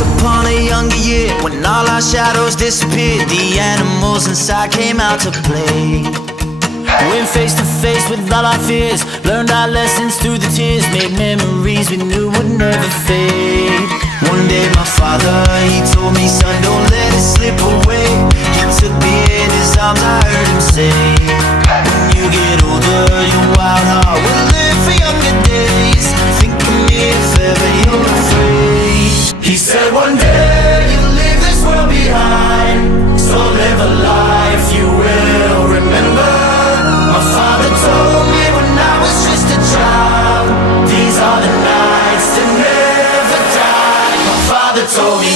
Once upon a younger year, when all our shadows disappeared, the animals inside came out to play. Went face to face with all our fears, learned our lessons through the tears, made memories we knew would never fade. One day my father, he told me, son, don't let it slip away. He took me in his arms, I heard him say, when you get older, your wild heart will live for younger days. Think of me if ever you're afraid. He said one day you'll leave this world behind, so live a life you will remember. My father told me when I was just a child, these are the nights that never die. My father told me.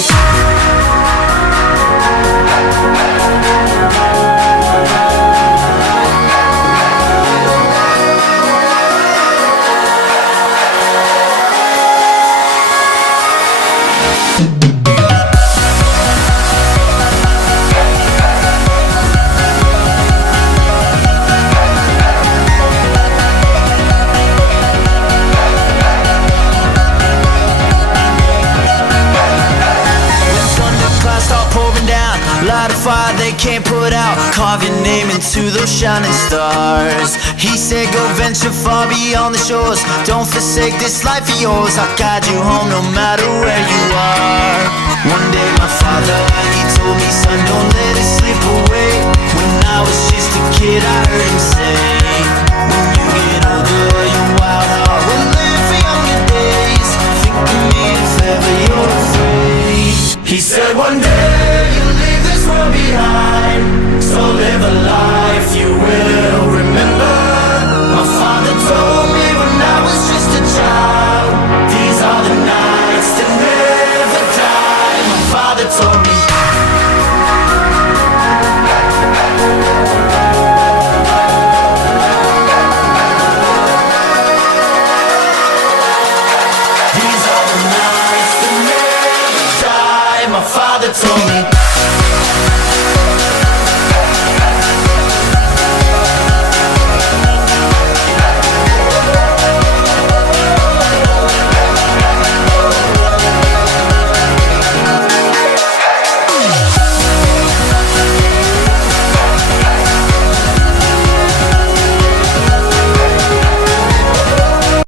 Light a fire they can't put out, carve your name into those shining stars. He said go venture far beyond the shores, don't forsake this life of yours. I'll guide you home no matter where you are. One day my father, he told me, son, don't let it slip away. When I was just a kid I heard him say, when you get older your wild heart will live for younger days. Think of me if ever you're afraid. He said one day you'll leave this world behind, so live a life you will remember. My father told me when I was just a child, these are the nights that never die. My father told me. These are the nights that never die. My father told me.